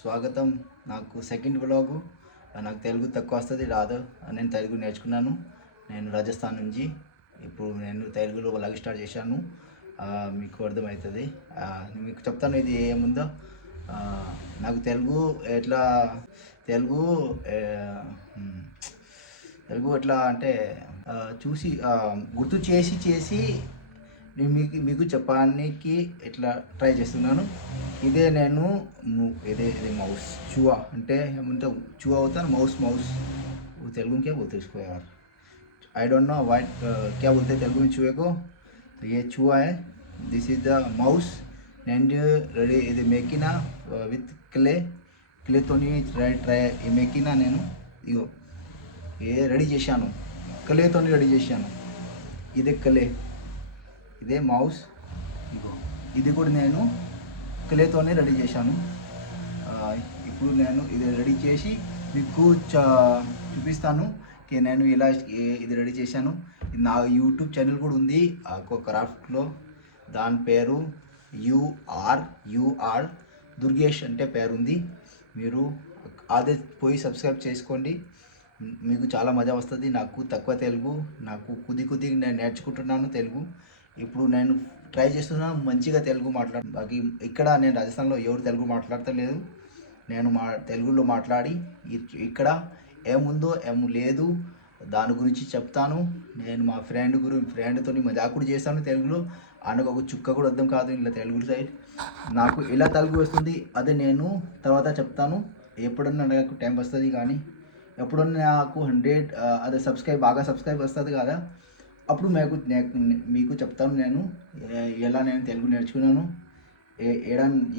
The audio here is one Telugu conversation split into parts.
స్వాగతం. నాకు సెకండ్ బ్లాగు. నాకు తెలుగు తక్కువ వస్తుంది, రాదు. నేను తెలుగు నేర్చుకున్నాను. నేను రాజస్థాన్ నుంచి. ఇప్పుడు నేను తెలుగులో బ్లాగ్ స్టార్ట్ చేశాను. మీకు అర్థమవుతుంది. మీకు చెప్తాను ఇది ఏముందో. నాకు తెలుగు ఎట్లా తెలుగు తెలుగు ఎట్లా అంటే చూసి గుర్తు చేసి నేను మీకు చెప్పడానికి ఇట్లా ట్రై చేస్తున్నాను. ఇదే నేను ఇదే మౌస్ चूहा అంటే ఏమంటే चूहा होता है माउस वो तेलुगु में क्या बोलते हैं उसको यार, आई डोंट नो व्हाट क्या बोलते हैं तेलुगु में चूहे को. तो ये चूहा है. This is the mouse and ready ఇది మేకినా విత్ క్లేతోని ట్రై మేకినా నేను ఇగో ఏ రెడీ చేశాను. క్లేతోని రెడీ చేశాను. ఇదే క్లే, ఇదే మౌస్. ఇగో ఇది కూడా నేను క్లేతోనే రెడీ చేశాను. ఇప్పుడు నేను ఇది రెడీ చేసి మీకు చూపిస్తాను నేను ఇలా ఇది రెడీ చేశాను. నా యూట్యూబ్ ఛానల్ కూడా ఉంది క్రాఫ్ట్లో. దాని పేరు యూఆర్ దుర్గేష్ అంటే పేరు ఉంది. మీరు అదే పోయి సబ్స్క్రైబ్ చేసుకోండి. మీకు చాలా మజా వస్తుంది. నాకు తక్కువ తెలుగు, నాకు కొద్ది నేను నేర్చుకుంటున్నాను తెలుగు. ఇప్పుడు నేను ట్రై చేస్తున్నాను మంచిగా తెలుగు బాకీ ఇక్కడ నేను రాజస్థాన్లో ఎవరు తెలుగు మాట్లాడతలేదు. నేను తెలుగులో మాట్లాడి ఇక్కడ ఏముందో ఏం లేదు దాని గురించి చెప్తాను. నేను మా ఫ్రెండ్తో మజాక్ కూడా చేస్తాను తెలుగులో. ఆయనకు ఒక చుక్క కూడా అర్థం కాదు ఇలా తెలుగు సైడ్. నాకు ఇలా తెలుగు వస్తుంది, అదే నేను తర్వాత చెప్తాను. ఎప్పుడన్నా నాకు టైం వస్తుంది, కానీ ఎప్పుడన్నా నాకు 100 అదే బాగా సబ్స్క్రైబ్ వస్తుంది కదా, అప్పుడు మీకు చెప్తాను నేను ఎలా నేను తెలుగు నేర్చుకున్నాను,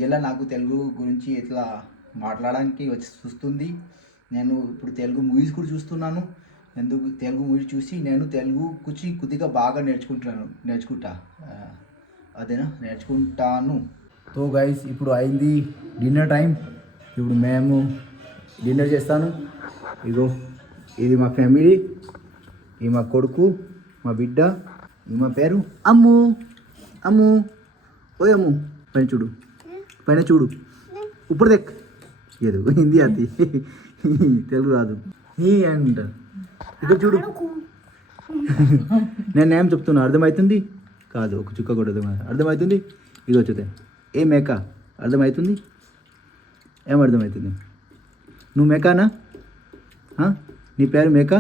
ఎలా నాకు తెలుగు గురించి ఎట్లా మాట్లాడడానికి వస్తుంది. నేను ఇప్పుడు తెలుగు మూవీస్ కూడా చూస్తున్నాను. ఎందుకు తెలుగు మూవీస్ చూసి నేను తెలుగు కొద్దిగా బాగా నేర్చుకుంటాను. సో గైస్ ఇప్పుడు అయింది డిన్నర్ టైం. ఇప్పుడు మేము డిన్నర్ చేస్తాను. ఇగో ఇది మా ఫ్యామిలీ, ఇది మా కొడుకు, మా బిడ్డ, మా పేరు అమ్ము. ఓ అమ్ము పైన చూడు ఇప్పుడు దేక్. ఏదో హిందీ అది తెలుగు రాదు అంట. ఇక్కడ చూడు నేను ఏం చెప్తున్నా అర్థమవుతుంది కాదు, ఒక చుక్క కూడా అర్థమవుతుంది. ఇది వచ్చేది ఏ మేక అర్థమవుతుంది, ఏం అర్థమవుతుంది? నువ్వు మేకానా? నీ పేరు మేక?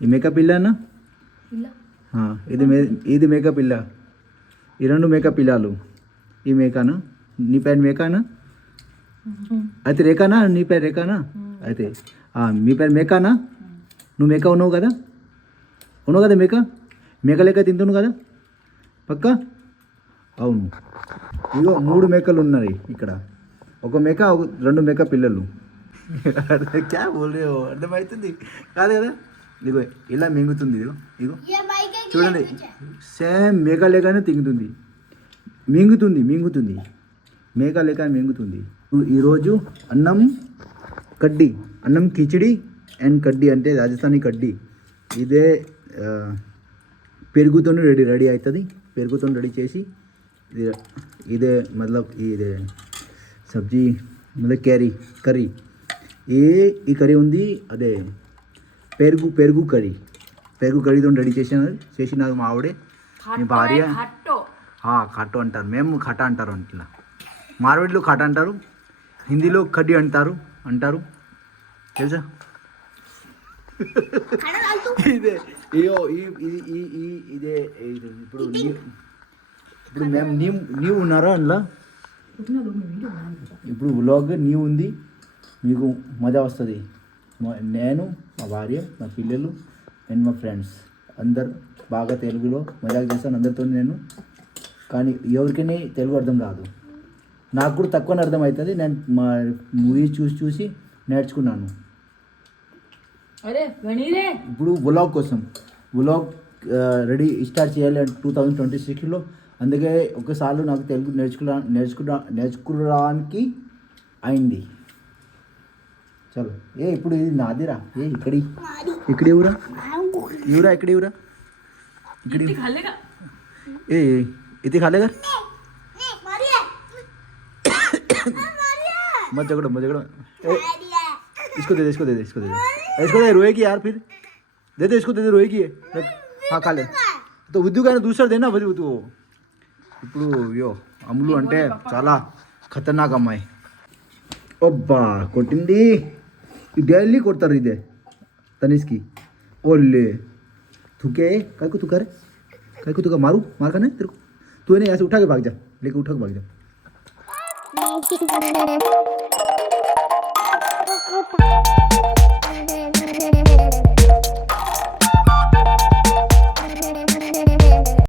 ఈ మేక పిల్ల అన్న? ఇది మేక పిల్ల. ఈ రెండు మేక పిల్లలు. ఈ మేకానా? నీ పేరు మేకానా? అయితే రేఖానా? నీ పేరు రేఖానా? అయితే మీ పేరు మేకానా? నువ్వు మేక ఉన్నావు కదా మేక లేక తింటున్నావు కదా పక్క? అవును. ఇగో 3 మేకలు ఉన్నాయి ఇక్కడ. ఒక మేక, 2 మేక పిల్లలు. క్యా బోలే అర్థమవుతుంది కాదు కదా. ఇగో ఇలా మింగుతుంది. ఇగో చూడండి, సేమ్ మేక లేకనే తింగుతుంది, మింగుతుంది మేక లేక మింగుతుంది. ఈరోజు అన్నం కిచిడి అండ్ కడ్డీ అంటే రాజస్థానీ కడ్డీ. ఇదే పెరుగుతో రెడీ అవుతుంది. పెరుగుతో రెడీ చేసి ఇదే ఇదే సబ్జీ కర్రీ. ఈ కర్రీ ఉంది, అదే పెరుగు కర్రీతో రెడీ చేసినారు మా ఆవిడే, మీ భార్య. ఖట్టు అంటారు, మేము ఖట అంటారు. అట్లా మార్వాడిలో ఖట అంటారు, హిందీలో కడ్డీ అంటారు తెలుసా? ఇదే ఇప్పుడు మేము నీవు ఉన్నారా అందులో? ఇప్పుడు వ్లాగ్ నీవు ఉంది, మీకు మజా వస్తుంది. నేను, మా భార్య, మా పిల్లలు అండ్ మా ఫ్రెండ్స్ అందరు బాగా తెలుగులో మజాక్ చేస్తాను అందరితో నేను. కానీ ఎవరికైనా తెలుగు అర్థం కాదు, నాకు కూడా తక్కువనే అర్థం అవుతుంది. నేను మా మూవీస్ చూసి నేర్చుకున్నాను. ఇప్పుడు వ్లాగ్ కోసం రెడీ స్టార్ట్ చేయాలి 2026లో. అందుకే ఒకసారి నాకు తెలుగు నేర్చుకోవడానికి అయింది. చలో ఇప్పుడు ఇది నాదిరా. ఇక్కడ ఎవరా ఇక్కడ ఇది ఖాళీగా मत झगड़ो मत झगड़ो। इसको दे दे इसको दे दे इसको दे दे इसको दे, रोएगी यार फिर। दे दे इसको, दे दे, रोएगी है। हाँ खा ले। तो ఉద్దు కానీ दूसरा देना బలి ఉద్దు। ఇప్పుడు యో అమ్ములు అంటే చాలా ఖతర్నాక్ అమ్మాయి। అబ్బా కొట్టింది। డైలీ కొడతారు ఇదే तनिष्की। ओले तू क्या है? काय को तू कर? काय को तू का मारू? मार का नहीं तेरे को? तू नहीं ऐसे उठा के भाग जा, लेके उठा के भाग जा।